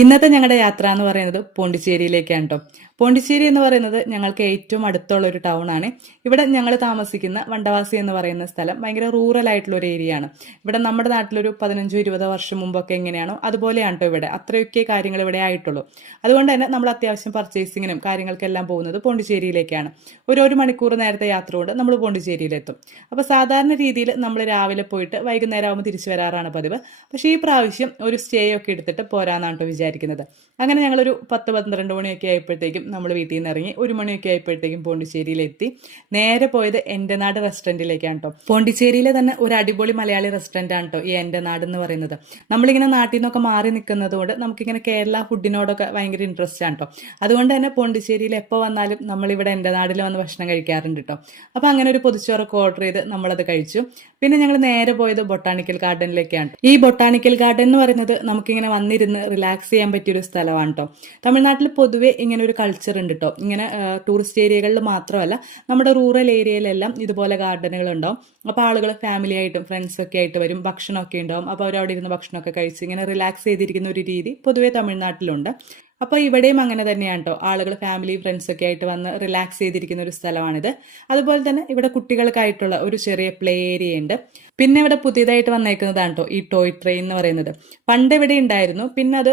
ഇന്നത്തെ ഞങ്ങളുടെ യാത്ര എന്ന് പറയുന്നത് പോണ്ടിച്ചേരിയിലേക്കാണ് കേട്ടോ. പോണ്ടിച്ചേരി എന്ന് പറയുന്നത് ഞങ്ങൾക്ക് ഏറ്റവും അടുത്തുള്ള ഒരു ടൗൺ ആണ്. ഇവിടെ ഞങ്ങൾ താമസിക്കുന്ന വണ്ടവാസി എന്ന് പറയുന്ന സ്ഥലം ഭയങ്കര റൂറൽ ആയിട്ടുള്ള ഒരു ഏരിയ ആണ്. ഇവിടെ നമ്മുടെ നാട്ടിലൊരു 15-20 വർഷം മുമ്പൊക്കെ എങ്ങനെയാണോ അതുപോലെയാണ് കേട്ടോ ഇവിടെ. അത്രയൊക്കെ കാര്യങ്ങൾ ഇവിടെ ആയിട്ടുള്ളൂ. അതുകൊണ്ട് തന്നെ നമ്മൾ അത്യാവശ്യം പർച്ചേസിങ്ങിനും കാര്യങ്ങൾക്കെല്ലാം പോകുന്നത് പോണ്ടിച്ചേരിയിലേക്കാണ്. ഒരു മണിക്കൂർ നേരത്തെ യാത്ര കൊണ്ട് നമ്മൾ പോണ്ടിച്ചേരിയിലെത്തും. അപ്പോൾ സാധാരണ രീതിയിൽ നമ്മൾ രാവിലെ പോയിട്ട് വൈകുന്നേരം ആകുമ്പോൾ തിരിച്ചു വരാറാണ് പതിവ്. പക്ഷേ ഈ പ്രാവശ്യം ഒരു സ്റ്റേ ഒക്കെ എടുത്തിട്ട് പോരാന്നാണ് കേട്ടോ വിചാരിക്കുന്നത്. അങ്ങനെ ഞങ്ങളൊരു 10-12 മണിയൊക്കെ ആയപ്പോഴത്തേക്കും നമ്മൾ വീട്ടിൽ നിന്ന് ഇറങ്ങി 1 മണിയൊക്കെ ആയപ്പോഴത്തേക്കും പോണ്ടിച്ചേരിയിലെത്തി. നേരെ പോയത് എൻ്റെ നാട് റെസ്റ്റോറൻറ്റിലേക്കാണ് കേട്ടോ. പോണ്ടിച്ചേരിയിലെ തന്നെ ഒരു അടിപൊളി മലയാളി റെസ്റ്റോറൻ്റ് ആണ് കേട്ടോ ഈ എൻ്റെ നാട് എന്ന് പറയുന്നത്. നമ്മളിങ്ങനെ നാട്ടിൽ നിന്നൊക്കെ മാറി നിൽക്കുന്നത് കൊണ്ട് നമുക്കിങ്ങനെ കേരള ഫുഡിനോടൊക്കെ ഭയങ്കര ഇൻട്രസ്റ്റ് ആണ് കേട്ടോ. അതുകൊണ്ട് തന്നെ പോണ്ടിച്ചേരിയിൽ എപ്പോൾ വന്നാലും നമ്മളിവിടെ എൻ്റെ നാട്ടിൽ വന്ന് ഭക്ഷണം കഴിക്കാറുണ്ട് കേട്ടോ. അപ്പോൾ അങ്ങനെ ഒരു പൊതിച്ചോറൊക്കെ ഓർഡർ ചെയ്ത് നമ്മളത് കഴിച്ചു. പിന്നെ ഞങ്ങൾ നേരെ പോയത് ബൊട്ടാണിക്കൽ ഗാർഡനിലേക്കാണ്. ഈ ബൊട്ടാണിക്കൽ ഗാർഡൻ എന്ന് പറയുന്നത് നമുക്കിങ്ങനെ വന്നിരുന്ന് റിലാക്സ് ചെയ്യാൻ പറ്റിയൊരു സ്ഥലമാണ് കേട്ടോ. തമിഴ്നാട്ടിൽ പൊതുവെ ഇങ്ങനെ ഒരു കൾച്ചർ ഉണ്ട് കേട്ടോ. ഇങ്ങനെ ടൂറിസ്റ്റ് ഏരിയകളിൽ മാത്രമല്ല നമ്മുടെ റൂറൽ ഏരിയയിലെല്ലാം ഇതുപോലെ ഗാർഡനുകൾ ഉണ്ടാവും. അപ്പോൾ ആളുകൾ ഫാമിലി ആയിട്ടും ഫ്രണ്ട്സൊക്കെ ആയിട്ട് വരും, ഭക്ഷണമൊക്കെ ഉണ്ടാവും. അപ്പോൾ അവരവിടെ ഇരുന്ന് ഭക്ഷണമൊക്കെ കഴിച്ച് ഇങ്ങനെ റിലാക്സ് ചെയ്തിരിക്കുന്ന ഒരു രീതി പൊതുവെ തമിഴ്നാട്ടിലുണ്ട്. അപ്പോൾ ഇവിടെയും അങ്ങനെ തന്നെയാണ് കേട്ടോ. ആളുകൾ ഫാമിലി ഫ്രണ്ട്സൊക്കെ ആയിട്ട് വന്ന് റിലാക്സ് ചെയ്തിരിക്കുന്ന ഒരു സ്ഥലമാണിത്. അതുപോലെ തന്നെ ഇവിടെ കുട്ടികൾക്കായിട്ടുള്ള ഒരു ചെറിയ പ്ലേ ഏരിയ ഉണ്ട്. പിന്നെ ഇവിടെ പുതിയതായിട്ട് വന്നേക്കുന്നതാണ് കേട്ടോ ഈ ടോയ് ട്രെയിൻ എന്ന് പറയുന്നത്. പണ്ട് ഇവിടെ ഉണ്ടായിരുന്നു, പിന്നെ അത്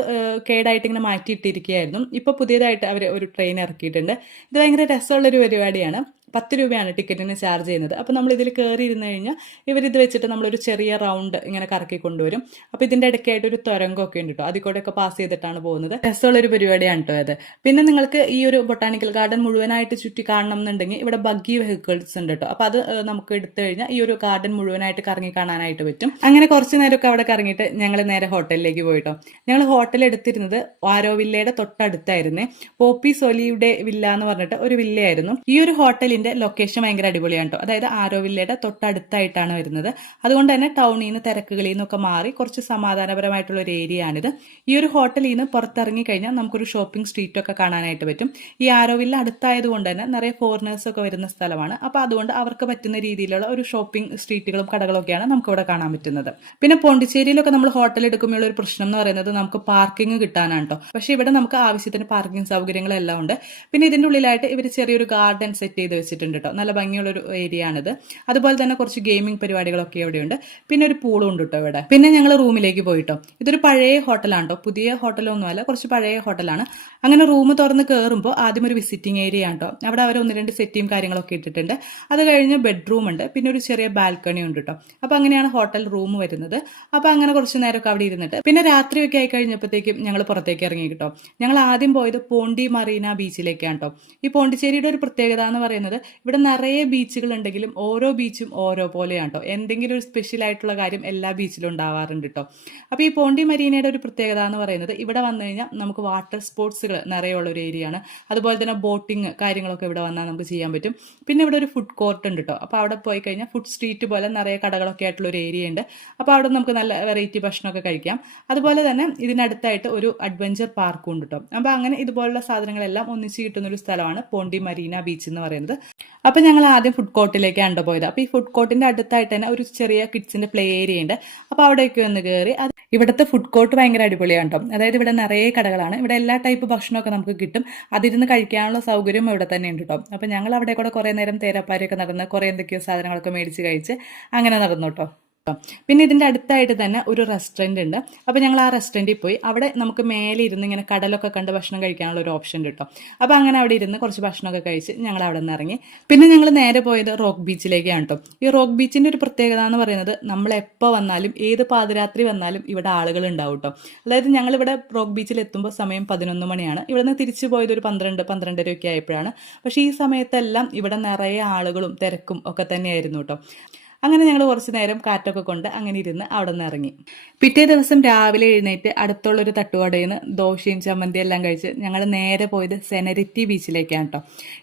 കേടായിട്ട് ഇങ്ങനെ മാറ്റിയിട്ടിരിക്കുകയായിരുന്നു. ഇപ്പോൾ പുതിയതായിട്ട് അവർ ഒരു ട്രെയിൻ ഇറക്കിയിട്ടുണ്ട്. ഇത് ഭയങ്കര രസമുള്ളൊരു പരിപാടിയാണ്. 10 രൂപയാണ് ടിക്കറ്റിന് ചാർജ് ചെയ്യുന്നത്. അപ്പോൾ നമ്മൾ ഇതിൽ കയറി ഇരുന്ന് കഴിഞ്ഞാൽ ഇവരിത് വെച്ചിട്ട് നമ്മളൊരു ചെറിയ റൗണ്ട് ഇങ്ങനെ കറക്കി കൊണ്ടുവരും. അപ്പോൾ ഇതിൻ്റെ ഇടയ്ക്കായിട്ട് ഒരു തുരങ്കമൊക്കെ ഉണ്ട് കേട്ടോ. അതിൽ കൂടെയൊക്കെ പാസ് ചെയ്തിട്ടാണ് പോകുന്നത്. രസമുള്ളൊരു പരിപാടിയാണ് കേട്ടോ അത്. പിന്നെ നിങ്ങൾക്ക് ഈ ഒരു ബൊട്ടാണിക്കൽ ഗാർഡൻ മുഴുവനായിട്ട് ചുറ്റി കാണണം എന്നുണ്ടെങ്കിൽ ഇവിടെ ബഗ്ഗി വെഹിക്കിൾസ് ഉണ്ട് കേട്ടോ. അപ്പോൾ അത് നമുക്ക് എടുത്തു കഴിഞ്ഞാൽ ഈ ഒരു ഗാർഡൻ മുഴുവനായിട്ട് കറങ്ങി കാണാനായിട്ട് പറ്റും. അങ്ങനെ കുറച്ച് നേരമൊക്കെ അവിടെ കറങ്ങിയിട്ട് ഞങ്ങൾ നേരെ ഹോട്ടലിലേക്ക് പോയിട്ടോ. ഞങ്ങൾ ഹോട്ടൽ എടുത്തിരുന്നത് ആരോവില്ലയുടെ തൊട്ടടുത്തായിരുന്നേ. പോപ്പി സൊലിയുടെ വില്ല എന്ന് പറഞ്ഞിട്ട് ഒരു വില്ലയായിരുന്നു. ഈ ഒരു ഹോട്ടലിൽ ലൊക്കേഷൻ ഭയങ്കര അടിപൊളിയാണ് കേട്ടോ. അതായത് ആരോവില്ലയുടെ തൊട്ടടുത്തായിട്ടാണ് വരുന്നത്. അതുകൊണ്ട് തന്നെ ടൗണിൽ നിന്ന് തിരക്കുകളിൽ നിന്നൊക്കെ മാറി കുറച്ച് സമാധാനപരമായിട്ടുള്ള ഒരു ഏരിയ ആണിത്. ഈ ഒരു ഹോട്ടലിൽ നിന്ന് പുറത്തിറങ്ങി കഴിഞ്ഞാൽ നമുക്കൊരു ഷോപ്പിംഗ് സ്ട്രീറ്റ് ഒക്കെ കാണാനായിട്ട് പറ്റും. ഈ ആരോവില്ല അടുത്തായത് കൊണ്ട് തന്നെ നിറയെ ഫോറിനേഴ്സ് ഒക്കെ വരുന്ന സ്ഥലമാണ്. അപ്പോൾ അതുകൊണ്ട് അവർക്ക് പറ്റുന്ന രീതിയിലുള്ള ഒരു ഷോപ്പിംഗ് സ്ട്രീറ്റുകളും കടകളൊക്കെയാണ് നമുക്ക് ഇവിടെ കാണാൻ പറ്റുന്നത്. പിന്നെ പോണ്ടിച്ചേരിയിലൊക്കെ നമ്മൾ ഹോട്ടൽ എടുക്കുമ്പോൾ ഒരു പ്രശ്നം എന്ന് പറയുന്നത് നമുക്ക് പാർക്കിംഗ് കിട്ടാനാണ് കേട്ടോ. പക്ഷേ ഇവിടെ നമുക്ക് ആവശ്യത്തിന് പാർക്കിംഗ് സൗകര്യങ്ങളെല്ലാം ഉണ്ട്. പിന്നെ ഇതിൻ്റെ ഉള്ളിലായിട്ട് ഇവർ ചെറിയൊരു ഗാർഡൻ സെറ്റ് ചെയ്ത് വെച്ചിട്ടുണ്ട് കേട്ടോ. നല്ല ഭംഗിയുള്ളൊരു ഏരിയ ആണിത്. അതുപോലെ തന്നെ കുറച്ച് ഗെയിമിംഗ് പരിപാടികളൊക്കെ ഇവിടെയുണ്ട്. പിന്നെ ഒരു പൂളും ഉണ്ട് കേട്ടോ ഇവിടെ. പിന്നെ ഞങ്ങൾ റൂമിലേക്ക് പോയിട്ടോ. ഇതൊരു പഴയ ഹോട്ടലാണ് കേട്ടോ. പുതിയ ഹോട്ടലൊന്നുമല്ല, കുറച്ച് പഴയ ഹോട്ടലാണ്. അങ്ങനെ റൂം തുറന്ന് കയറുമ്പോൾ ആദ്യം ഒരു വിസിറ്റിംഗ് ഏരിയ ആണ് കേട്ടോ. അവിടെ അവർ 1-2 സെറ്റിയും കാര്യങ്ങളൊക്കെ ഇട്ടിട്ടുണ്ട്. അത് കഴിഞ്ഞ് ബെഡ്റൂം ഉണ്ട്, പിന്നെ ഒരു ചെറിയ ബാൽക്കണി ഉണ്ട് കേട്ടോ. അപ്പോൾ അങ്ങനെയാണ് ഹോട്ടൽ റൂം വരുന്നത്. അപ്പോൾ അങ്ങനെ കുറച്ച് നേരമൊക്കെ അവിടെ ഇരുന്നിട്ട് പിന്നെ രാത്രിയൊക്കെ ആയി കഴിഞ്ഞപ്പോഴത്തേക്കും ഞങ്ങൾ പുറത്തേക്ക് ഇറങ്ങി കേട്ടോ. ഞങ്ങൾ ആദ്യം പോയത് പോണ്ടി മറീന ബീച്ചിലേക്കാണ് കേട്ടോ. ഈ പോണ്ടിച്ചേരിയുടെ ഒരു പ്രത്യേകത എന്ന് പറയുന്നത് ഇവിടെ നിറയെ ബീച്ചുകൾ ഉണ്ടെങ്കിലും ഓരോ ബീച്ചും ഓരോ പോലെയാണ് കേട്ടോ. എന്തെങ്കിലും ഒരു സ്പെഷ്യൽ ആയിട്ടുള്ള കാര്യം എല്ലാ ബീച്ചിലും ഉണ്ടാവാറുണ്ട് കേട്ടോ. അപ്പോൾ ഈ പോണ്ടി മരീനയുടെ ഒരു പ്രത്യേകത എന്ന് പറയുന്നത് ഇവിടെ വന്നു കഴിഞ്ഞാൽ നമുക്ക് വാട്ടർ സ്പോർട്സുകൾ നിറയുള്ള ഒരു ഏരിയ ആണ്. അതുപോലെ തന്നെ ബോട്ടിങ് കാര്യങ്ങളൊക്കെ ഇവിടെ വന്നാൽ നമുക്ക് ചെയ്യാൻ പറ്റും. പിന്നെ ഇവിടെ ഒരു ഫുഡ് കോർട്ട് ഉണ്ട് കേട്ടോ. അപ്പോൾ അവിടെ പോയി കഴിഞ്ഞാൽ ഫുഡ് സ്ട്രീറ്റ് പോലെ നിറയെ കടകളൊക്കെ ആയിട്ടുള്ള ഒരു ഏരിയ ഉണ്ട്. അപ്പോൾ അവിടെ നമുക്ക് നല്ല വെറൈറ്റി ഭക്ഷണമൊക്കെ കഴിക്കാം. അതുപോലെ തന്നെ ഇതിനടുത്തായിട്ട് ഒരു അഡ്വഞ്ചർ പാർക്കും ഉണ്ട് കേട്ടോ. അപ്പോൾ അങ്ങനെ ഇതുപോലുള്ള സാധനങ്ങളെല്ലാം ഒന്നിച്ച് കിട്ടുന്ന ഒരു സ്ഥലമാണ് പോണ്ടി മരീന ബീച്ച് എന്ന് പറയുന്നത്. അപ്പോൾ ഞങ്ങൾ ആദ്യം ഫുഡ് കോർട്ടിലേക്കാണ് പോയത്. അപ്പോൾ ഈ ഫുഡ് കോർട്ടിൻ്റെ അടുത്തായിട്ട് തന്നെ ഒരു ചെറിയ കിഡ്സിൻ്റെ പ്ലേ ഏരിയ ഉണ്ട്. അപ്പോൾ അവിടേക്ക് വന്ന് കയറി. ഇവിടുത്തെ ഫുഡ് കോർട്ട് ഭയങ്കര അടിപൊളിയാണ് കേട്ടോ. അതായത് ഇവിടെ നിറയെ കടകളാണ്. ഇവിടെ എല്ലാ ടൈപ്പ് ഭക്ഷണമൊക്കെ നമുക്ക് കിട്ടും. അതിരുന്ന് കഴിക്കാനുള്ള സൗകര്യം ഇവിടെ തന്നെ ഉണ്ട് കേട്ടോ. അപ്പോൾ ഞങ്ങൾ അവിടെ കൂടെ കുറേ നേരം തേരാപ്പാരയൊക്കെ നടന്ന് കുറേ എന്തൊക്കെയോ സാധനങ്ങളൊക്കെ മേടിച്ച് കഴിച്ച് അങ്ങനെ നടന്നു കേട്ടോ. പിന്നെ ഇതിൻ്റെ അടുത്തായിട്ട് തന്നെ ഒരു റെസ്റ്റോറൻറ്റ് ഉണ്ട്. അപ്പോൾ ഞങ്ങൾ ആ റെസ്റ്റോറൻറ്റിൽ പോയി. അവിടെ നമുക്ക് മേലെ ഇരുന്ന് ഇങ്ങനെ കടലൊക്കെ കണ്ട് ഭക്ഷണം കഴിക്കാനുള്ള ഒരു ഓപ്ഷൻ കിട്ടും. അപ്പോൾ അങ്ങനെ അവിടെ ഇരുന്ന് കുറച്ച് ഭക്ഷണമൊക്കെ കഴിച്ച് ഞങ്ങൾ അവിടെ നിന്ന് ഇറങ്ങി. പിന്നെ ഞങ്ങൾ നേരെ പോയത് റോക്ക് ബീച്ചിലേക്കാണ് കേട്ടോ. ഈ റോക്ക് ബീച്ചിൻ്റെ ഒരു പ്രത്യേകത എന്ന് പറയുന്നത് നമ്മൾ എപ്പോൾ വന്നാലും ഏത് പാതിരാത്രി വന്നാലും ഇവിടെ ആളുകൾ ഉണ്ടാവും കേട്ടോ. അതായത് ഞങ്ങളിവിടെ റോക്ക് ബീച്ചിൽ എത്തുമ്പോൾ സമയം 11 മണിയാണ്. ഇവിടെ നിന്ന് തിരിച്ചു പോയത് ഒരു 12-12:30 ഒക്കെ ആയപ്പോഴാണ്. പക്ഷേ ഈ സമയത്തെല്ലാം ഇവിടെ നിറയെ ആളുകളും തിരക്കും ഒക്കെ തന്നെയായിരുന്നു കേട്ടോ. അങ്ങനെ ഞങ്ങൾ കുറച്ച് നേരം കാറ്റൊക്കെ കൊണ്ട് അങ്ങനെ ഇരുന്ന് അവിടെ നിന്ന് ഇറങ്ങി. പിറ്റേ ദിവസം രാവിലെ എഴുന്നേറ്റ് അടുത്തുള്ളൊരു തട്ടുകടയിൽ നിന്ന് ദോശയും ചമ്മന്തി എല്ലാം കഴിച്ച് ഞങ്ങൾ നേരെ പോയത് സെനരിറ്റി ബീച്ചിലേക്കാണ് കേട്ടോ.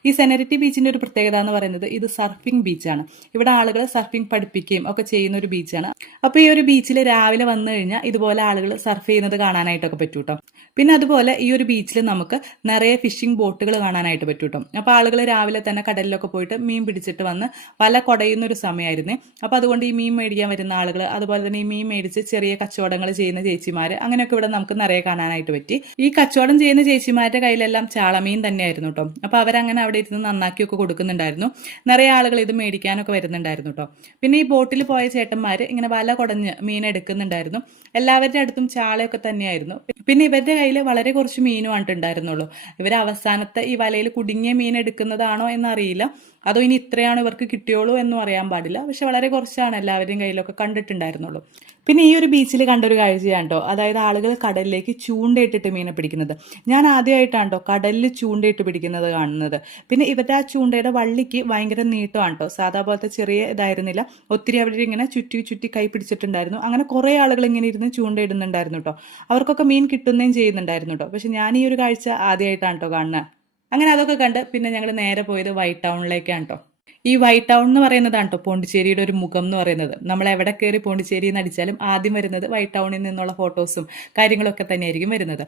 ഈ സെനരിറ്റി ബീച്ചിൻ്റെ ഒരു പ്രത്യേകത എന്ന് പറയുന്നത് ഇത് സർഫിംഗ് ബീച്ചാണ്. ഇവിടെ ആളുകൾ സർഫിംഗ് പഠിപ്പിക്കുകയും ഒക്കെ ചെയ്യുന്ന ഒരു ബീച്ചാണ്. അപ്പോൾ ഈ ഒരു ബീച്ചിൽ രാവിലെ വന്നു കഴിഞ്ഞാൽ ഇതുപോലെ ആളുകൾ സർഫ് ചെയ്യുന്നത് കാണാനായിട്ടൊക്കെ പറ്റൂ കേട്ടോ. പിന്നെ അതുപോലെ ഈ ഒരു ബീച്ചിൽ നമുക്ക് നിറയെ ഫിഷിംഗ് ബോട്ടുകൾ കാണാനായിട്ട് പറ്റൂ കേട്ടോ. അപ്പോൾ ആളുകൾ രാവിലെ തന്നെ കടലിലൊക്കെ പോയിട്ട് മീൻ പിടിച്ചിട്ട് വന്ന് വല കുടയുന്ന ഒരു സമയമായിരുന്നേ. അപ്പോൾ അതുകൊണ്ട് ഈ മീൻ മേടിക്കാൻ വരുന്ന ആളുകൾ, അതുപോലെ തന്നെ ഈ മീൻ മേടിച്ച് ചെറിയ കച്ചവടങ്ങൾ ചെയ്യുന്ന ചേച്ചിമാർ, അങ്ങനെയൊക്കെ ഇവിടെ നമുക്ക് നിറയെ കാണാനായിട്ട് പറ്റി. ഈ കച്ചവടം ചെയ്യുന്ന ചേച്ചിമാരുടെ കയ്യിലെല്ലാം ചാളമീൻ തന്നെയായിരുന്നു കേട്ടോ. അപ്പോൾ അവരങ്ങനെ അവിടെ ഇരുന്ന് നന്നാക്കിയൊക്കെ കൊടുക്കുന്നുണ്ടായിരുന്നു. നിറയെ ആളുകൾ ഇത് മേടിക്കാനൊക്കെ വരുന്നുണ്ടായിരുന്നു കേട്ടോ. പിന്നെ ഈ ബോട്ടിൽ പോയ ചേട്ടന്മാർ ഇങ്ങനെ വല കുടഞ്ഞ് മീൻ എടുക്കുന്നുണ്ടായിരുന്നു. എല്ലാവരുടെ അടുത്തും ചാളയൊക്കെ തന്നെയായിരുന്നു. പിന്നെ ഇവരുടെ കയ്യിൽ വളരെ കുറച്ച് മീനുമായിട്ട് ഉണ്ടായിരുന്നുള്ളൂ. ഇവർ അവസാനത്തെ ഈ വലയിൽ കുടുങ്ങിയ മീൻ എടുക്കുന്നതാണോ എന്നറിയില്ല, അതോ ഇനി ഇത്രയാണ് ഇവർക്ക് കിട്ടിയോളൂ എന്നും അറിയാൻ പാടില്ല. പക്ഷെ വളരെ കുറച്ചാണ് എല്ലാവരുടെയും കയ്യിലൊക്കെ കണ്ടിട്ടുണ്ടായിരുന്നുള്ളൂ. പിന്നെ ഈ ഒരു ബീച്ചിൽ കണ്ടൊരു കാഴ്ചയാണ് കേട്ടോ, അതായത് ആളുകൾ കടലിലേക്ക് ചൂണ്ടയിട്ടിട്ട് മീനെ പിടിക്കുന്നത്. ഞാൻ ആദ്യമായിട്ടാണ് കേട്ടോ കടലിൽ ചൂണ്ടയിട്ട് പിടിക്കുന്നത് കാണുന്നത്. പിന്നെ ഇവരുടെ ആ ചൂണ്ടയുടെ വള്ളിക്ക് ഭയങ്കര നീട്ടമാണ് കേട്ടോ, സാധാ പോലത്തെ ചെറിയ ഇതായിരുന്നില്ല. ഒത്തിരി അവർ ഇങ്ങനെ ചുറ്റി ചുറ്റി കൈ പിടിച്ചിട്ടുണ്ടായിരുന്നു. അങ്ങനെ കുറേ ആളുകൾ ഇങ്ങനെ ഇരുന്ന് ചൂണ്ടയിടുന്നുണ്ടായിരുന്നു കേട്ടോ. അവർക്കൊക്കെ മീൻ കിട്ടുന്നതും ചെയ്യുന്നുണ്ടായിരുന്നു കേട്ടോ. പക്ഷെ ഞാൻ ഈ ഒരു കാഴ്ച ആദ്യമായിട്ടാണ് കേട്ടോ കാണുന്നത്. അങ്ങനെ അതൊക്കെ കണ്ട് പിന്നെ ഞങ്ങൾ നേരെ പോയത് വൈറ്റ് ടൗണിലേക്കാണ് കേട്ടോ. ഈ വൈറ്റ് ടൗൺ എന്ന് പറയുന്നതാണ് കേട്ടോ പോണ്ടിച്ചേരിയുടെ ഒരു മുഖം എന്ന് പറയുന്നത്. നമ്മൾ എവിടെ കയറി പോണ്ടിച്ചേരി എന്ന് അടിച്ചാലും ആദ്യം വരുന്നത് വൈറ്റ് ടൗണിൽ നിന്നുള്ള ഫോട്ടോസും കാര്യങ്ങളൊക്കെ തന്നെയായിരിക്കും വരുന്നത്.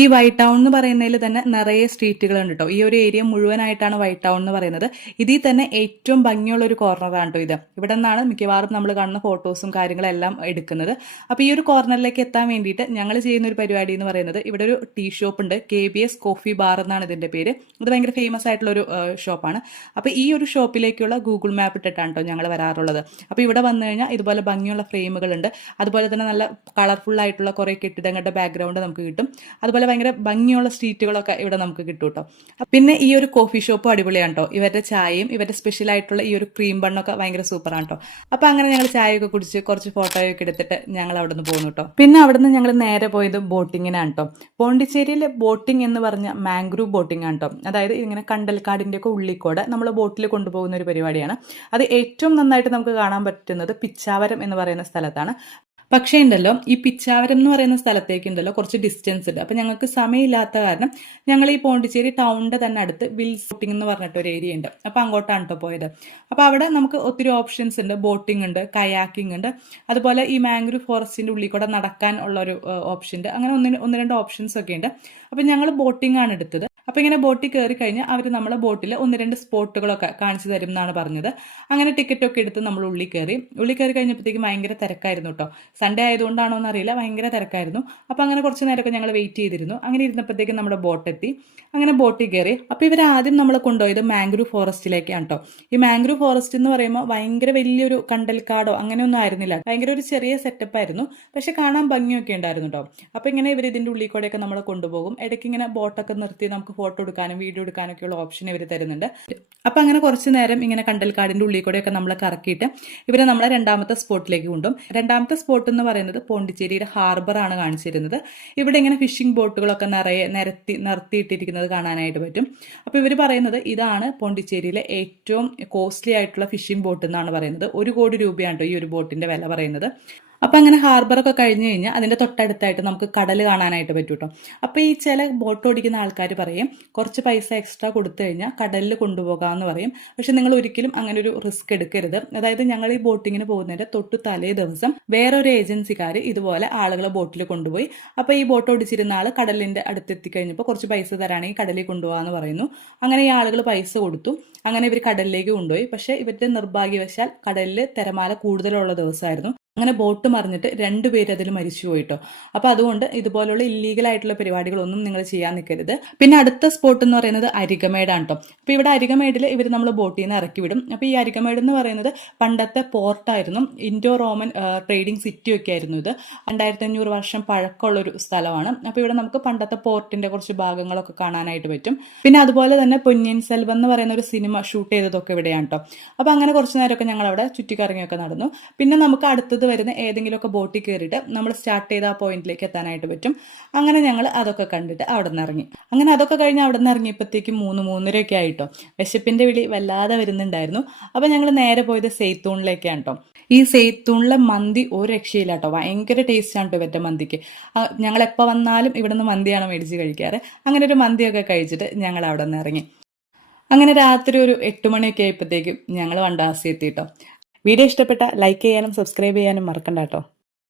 ഈ വൈറ്റ് ടൗൺ എന്ന് പറയുന്നതിൽ തന്നെ നിറയെ സ്ട്രീറ്റുകളുണ്ട് കേട്ടോ. ഈ ഒരു ഏരിയ മുഴുവനായിട്ടാണ് വൈറ്റ് ടൗൺ എന്ന് പറയുന്നത്. ഇതിൽ തന്നെ ഏറ്റവും ഭംഗിയുള്ള ഒരു കോർണറാണ് കേട്ടോ ഇത്. ഇവിടെ നിന്നാണ് മിക്കവാറും നമ്മൾ കാണുന്ന ഫോട്ടോസും കാര്യങ്ങളെല്ലാം എടുക്കുന്നത്. അപ്പോൾ ഈ ഒരു കോർണറിലേക്ക് എത്താൻ വേണ്ടിയിട്ട് ഞങ്ങൾ ചെയ്യുന്ന ഒരു പരിപാടി എന്ന് പറയുന്നത്, ഇവിടെ ഒരു ടീ ഷോപ്പ് ഉണ്ട്, KBS കോഫി ബാർ എന്നാണ് ഇതിൻ്റെ പേര്. ഇത് ഭയങ്കര ഫേമസ് ആയിട്ടുള്ള ഒരു ഷോപ്പാണ്. അപ്പോൾ ഈ ഒരു ഷോപ്പിലേക്ക് ഗൂഗിൾ മാപ്പ് ഇട്ടിട്ടാണ് കേട്ടോ ഞങ്ങൾ വരാറുള്ളത്. അപ്പോൾ ഇവിടെ വന്നു കഴിഞ്ഞാൽ ഇതുപോലെ ഭംഗിയുള്ള ഫ്രെയിമുകളുണ്ട്. അതുപോലെ തന്നെ നല്ല കളർഫുൾ ആയിട്ടുള്ള കുറേ കെട്ടിടങ്ങളുടെ ബാക്ക്ഗ്രൗണ്ട് നമുക്ക് കിട്ടും. അതുപോലെ ഭയങ്കര ഭംഗിയുള്ള സ്ട്രീറ്റുകളൊക്കെ ഇവിടെ നമുക്ക് കിട്ടും കേട്ടോ. പിന്നെ ഈ ഒരു കോഫി ഷോപ്പും അടിപൊളിയാണ് കേട്ടോ. ഇവരുടെ ചായയും ഇവരുടെ സ്പെഷ്യൽ ആയിട്ടുള്ള ഈ ഒരു ക്രീം ബണ്ണൊക്കെ ഭയങ്കര സൂപ്പറാണ് കേട്ടോ. അപ്പോൾ അങ്ങനെ ഞങ്ങൾ ചായയൊക്കെ കുടിച്ച് കുറച്ച് ഫോട്ടോയൊക്കെ എടുത്തിട്ട് ഞങ്ങൾ അവിടെ നിന്ന് പോകുന്നു കേട്ടോ. പിന്നെ അവിടെ നിന്ന് ഞങ്ങൾ നേരെ പോയത് ബോട്ടിങ്ങിനാണ് കേട്ടോ. പോണ്ടിച്ചേരിയിൽ ബോട്ടിംഗ് എന്ന് പറഞ്ഞ മാംഗ്രൂവ് ബോട്ടിംഗ് ആണ് കേട്ടോ. അതായത് ഇങ്ങനെ കണ്ടൽക്കാടിൻ്റെ ഒക്കെ ഉള്ളിക്കൂടെ നമ്മൾ ബോട്ടിൽ കൊണ്ടുപോകുന്ന ഒരു പരിപാടിയാണ്. അത് ഏറ്റവും നന്നായിട്ട് നമുക്ക് കാണാൻ പറ്റുന്നത് പിച്ചാവരം എന്ന് പറയുന്ന സ്ഥലത്താണ്. പക്ഷേ ഉണ്ടല്ലോ, ഈ പിച്ചാവരം എന്ന് പറയുന്ന സ്ഥലത്തേക്ക് ഉണ്ടല്ലോ കുറച്ച് ഡിസ്റ്റൻസ് ഉണ്ട്. അപ്പം ഞങ്ങൾക്ക് സമയമില്ലാത്ത കാരണം ഞങ്ങൾ ഈ പോണ്ടിച്ചേരി ടൗണിൻ്റെ തന്നെ അടുത്ത് വിൽസ് ബോട്ടിംഗ് എന്ന് പറഞ്ഞിട്ട് ഒരു ഏരിയ ഉണ്ട്. അപ്പോൾ അങ്ങോട്ടാണ് കേട്ടോ പോയത്. അപ്പോൾ അവിടെ നമുക്ക് ഒത്തിരി ഓപ്ഷൻസ് ഉണ്ട്. ബോട്ടിംഗ് ഉണ്ട്, കയാക്കിംഗ് ഉണ്ട്, അതുപോലെ ഈ മാംഗ്രൂവ് ഫോറസ്റ്റിൻ്റെ ഉള്ളിൽ കൂടെ നടക്കാൻ ഉള്ളൊരു ഓപ്ഷൻ ഉണ്ട്. അങ്ങനെ ഒന്ന് രണ്ട് ഓപ്ഷൻസ് ഒക്കെ ഉണ്ട്. അപ്പം ഞങ്ങൾ ബോട്ടിംഗ് ആണ് എടുത്തത്. അപ്പോൾ ഇങ്ങനെ ബോട്ടിൽ കയറി കഴിഞ്ഞാൽ അവർ നമ്മളെ ബോട്ടിൽ ഒന്ന് രണ്ട് സ്പോട്ടുകളൊക്കെ കാണിച്ചു തരും എന്നാണ് പറഞ്ഞത്. അങ്ങനെ ടിക്കറ്റൊക്കെ എടുത്ത് നമ്മൾ ഉള്ളിൽ കയറി കഴിഞ്ഞപ്പോഴത്തേക്കും ഭയങ്കര തിരക്കായിരുന്നു കേട്ടോ. സൺഡേ ആയതുകൊണ്ടാണോ എന്നറിയില്ല, ഭയങ്കര തിരക്കായിരുന്നു. അപ്പോൾ അങ്ങനെ കുറച്ച് നേരമൊക്കെ ഞങ്ങൾ വെയിറ്റ് ചെയ്തിരുന്നു. അങ്ങനെ ഇരുന്നപ്പോഴത്തേക്കും നമ്മുടെ ബോട്ടെത്തി. അങ്ങനെ ബോട്ടിൽ കയറി. അപ്പോൾ ഇവർ ആദ്യം നമ്മളെ കൊണ്ടുപോയത് മാംഗ്രൂവ് ഫോറസ്റ്റിലേക്കാണ് കേട്ടോ. ഈ മാംഗ്രൂവ് ഫോറസ്റ്റ് എന്ന് പറയുമ്പോൾ ഭയങ്കര വലിയൊരു കണ്ടൽക്കാടോ അങ്ങനെയൊന്നും ആയിരുന്നില്ല, ഭയങ്കര ഒരു ചെറിയ സെറ്റപ്പ് ആയിരുന്നു. പക്ഷെ കാണാൻ ഭംഗിയൊക്കെ ഉണ്ടായിരുന്നു കേട്ടോ. അപ്പോൾ ഇങ്ങനെ ഇവർ ഇതിൻ്റെ ഉള്ളിൽ കൂടെയൊക്കെ നമ്മളെ കൊണ്ടുപോകും. ഇടയ്ക്ക് ഇങ്ങനെ ബോട്ടൊക്കെ നിർത്തി നമുക്ക് ഫോട്ടോ എടുക്കാനും വീഡിയോ എടുക്കാനൊക്കെയുള്ള ഓപ്ഷൻ ഇവർ തരുന്നുണ്ട്. അപ്പം അങ്ങനെ കുറച്ച് നേരം ഇങ്ങനെ കണ്ടൽക്കാടിൻ്റെ ഉള്ളിൽ കൂടെയൊക്കെ നമ്മളെ കറക്കിയിട്ട് ഇവരെ നമ്മളെ രണ്ടാമത്തെ സ്പോട്ടിലേക്ക് കൊണ്ടുപോകും. രണ്ടാമത്തെ സ്പോട്ട് എന്ന് പറയുന്നത് പോണ്ടിച്ചേരിയുടെ ഹാർബറാണ് കാണിച്ചിരുന്നത്. ഇവിടെ ഇങ്ങനെ ഫിഷിംഗ് ബോട്ടുകളൊക്കെ നിറയെ നിർത്തിയിട്ടിരിക്കുന്നത് കാണാനായിട്ട് പറ്റും. അപ്പോൾ ഇവർ പറയുന്നത് ഇതാണ് പോണ്ടിച്ചേരിയിലെ ഏറ്റവും കോസ്റ്റ്ലി ആയിട്ടുള്ള ഫിഷിംഗ് ബോട്ട് എന്നാണ് പറയുന്നത്. 1 കോടി രൂപയാണ് ഈ ഒരു ബോട്ടിൻ്റെ വില പറയുന്നത്. അപ്പം അങ്ങനെ ഹാർബറൊക്കെ കഴിഞ്ഞ് കഴിഞ്ഞാൽ അതിൻ്റെ തൊട്ടടുത്തായിട്ട് നമുക്ക് കടൽ കാണാനായിട്ട് പറ്റും കേട്ടോ. അപ്പോൾ ഈ ചില ബോട്ട് ഓടിക്കുന്ന ആൾക്കാർ പറയും കുറച്ച് പൈസ എക്സ്ട്രാ കൊടുത്തു കഴിഞ്ഞാൽ കടലിൽ കൊണ്ടുപോകാമെന്ന് പറയും. പക്ഷെ നിങ്ങൾ ഒരിക്കലും അങ്ങനെ ഒരു റിസ്ക് എടുക്കരുത്. അതായത് ഞങ്ങൾ ഈ ബോട്ടിങ്ങിന് പോകുന്നതിൻ്റെ തൊട്ട് തലേ ദിവസം വേറൊരു ഏജൻസിക്കാർ ഇതുപോലെ ആളുകളെ ബോട്ടിൽ കൊണ്ടുപോയി. അപ്പോൾ ഈ ബോട്ട് ഓടിച്ചിരുന്ന ആൾ കടലിൻ്റെ അടുത്തെത്തി കഴിഞ്ഞപ്പോൾ കുറച്ച് പൈസ തരാണെങ്കിൽ കടലിൽ കൊണ്ടുപോകാമെന്ന് പറയുന്നു. അങ്ങനെ ഈ ആളുകൾ പൈസ കൊടുത്തു. അങ്ങനെ ഇവർ കടലിലേക്ക് കൊണ്ടുപോയി. പക്ഷേ ഇവരുടെ നിർഭാഗ്യവശാൽ കടലിൽ തിരമാല കൂടുതലുള്ള ദിവസമായിരുന്നു. അങ്ങനെ ബോട്ട് മറിഞ്ഞിട്ട് 2 പേര് അതിൽ മരിച്ചു പോയിട്ടോ. അപ്പോൾ അതുകൊണ്ട് ഇതുപോലുള്ള ഇല്ലീഗൽ ആയിട്ടുള്ള പരിപാടികളൊന്നും നിങ്ങൾ ചെയ്യാൻ നിൽക്കരുത്. പിന്നെ അടുത്ത സ്പോട്ട് എന്ന് പറയുന്നത് അരികമേടാണ് കേട്ടോ. അപ്പോൾ ഇവിടെ അരികമേടിൽ ഇവർ നമ്മൾ ബോട്ടിൽ നിന്ന് ഇറക്കി വിടും. അപ്പോൾ ഈ അരികമേട് എന്ന് പറയുന്നത് പണ്ടത്തെ പോർട്ടായിരുന്നു. ഇൻഡോ റോമൻ ട്രേഡിംഗ് സിറ്റി ഒക്കെ ആയിരുന്നു ഇത്. 2500 വർഷം പഴക്കമുള്ളൊരു സ്ഥലമാണ്. അപ്പോൾ ഇവിടെ നമുക്ക് പണ്ടത്തെ പോർട്ടിൻ്റെ കുറച്ച് ഭാഗങ്ങളൊക്കെ കാണാനായിട്ട് പറ്റും. പിന്നെ അതുപോലെ തന്നെ പൊന്നിയിൻ സെൽവൻ എന്ന് പറയുന്ന ഒരു സിനിമ ഷൂട്ട് ചെയ്തതൊക്കെ ഇവിടെയാണ് കേട്ടോ. അപ്പോൾ അങ്ങനെ കുറച്ച് നേരമൊക്കെ ഞങ്ങൾ അവിടെ ചുറ്റിക്കറങ്ങിയൊക്കെ നടന്നു. പിന്നെ നമുക്ക് അടുത്തത് വരുന്ന ഏതെങ്കിലുമൊക്കെ ബോട്ടിൽ കയറിയിട്ട് നമ്മൾ സ്റ്റാർട്ട് ചെയ്ത ആ പോയിന്റിലേക്ക് എത്താനായിട്ട് പറ്റും. അങ്ങനെ ഞങ്ങൾ അതൊക്കെ കണ്ടിട്ട് അവിടെ നിന്ന് ഇറങ്ങി. അങ്ങനെ അതൊക്കെ കഴിഞ്ഞ് അവിടെ നിന്ന് ഇറങ്ങിയപ്പോഴത്തേക്കും 3-3:30 ആയിട്ടോ. വിശപ്പിൻ്റെ വിളി വല്ലാതെ വരുന്നുണ്ടായിരുന്നു. അപ്പോൾ ഞങ്ങൾ നേരെ പോയത് സെയ്ത്തൂണിലേക്കാണ് കേട്ടോ. ഈ സെയ്ത്തൂണിലെ മന്തി ഒരു രക്ഷയില്ല കേട്ടോ. ഭയങ്കര ടേസ്റ്റാണ് കേട്ടോ ഇവരുടെ മന്തിക്ക്. ഞങ്ങൾ എപ്പോൾ വന്നാലും ഇവിടെ നിന്ന് മന്തിയാണ് മേടിച്ച് കഴിക്കാറ്. അങ്ങനെ ഒരു മന്തിയൊക്കെ കഴിച്ചിട്ട് ഞങ്ങൾ അവിടെ നിന്ന് ഇറങ്ങി. അങ്ങനെ രാത്രി ഒരു 8 മണിയൊക്കെ ആയപ്പോഴത്തേക്കും ഞങ്ങൾ വണ്ടാസി എത്തി കേട്ടോ. വീഡിയോ ഇഷ്ടപ്പെട്ട ലൈക്ക് ചെയ്യാനും സബ്സ്ക്രൈബ് ചെയ്യാനും മറക്കണ്ട കേട്ടോ.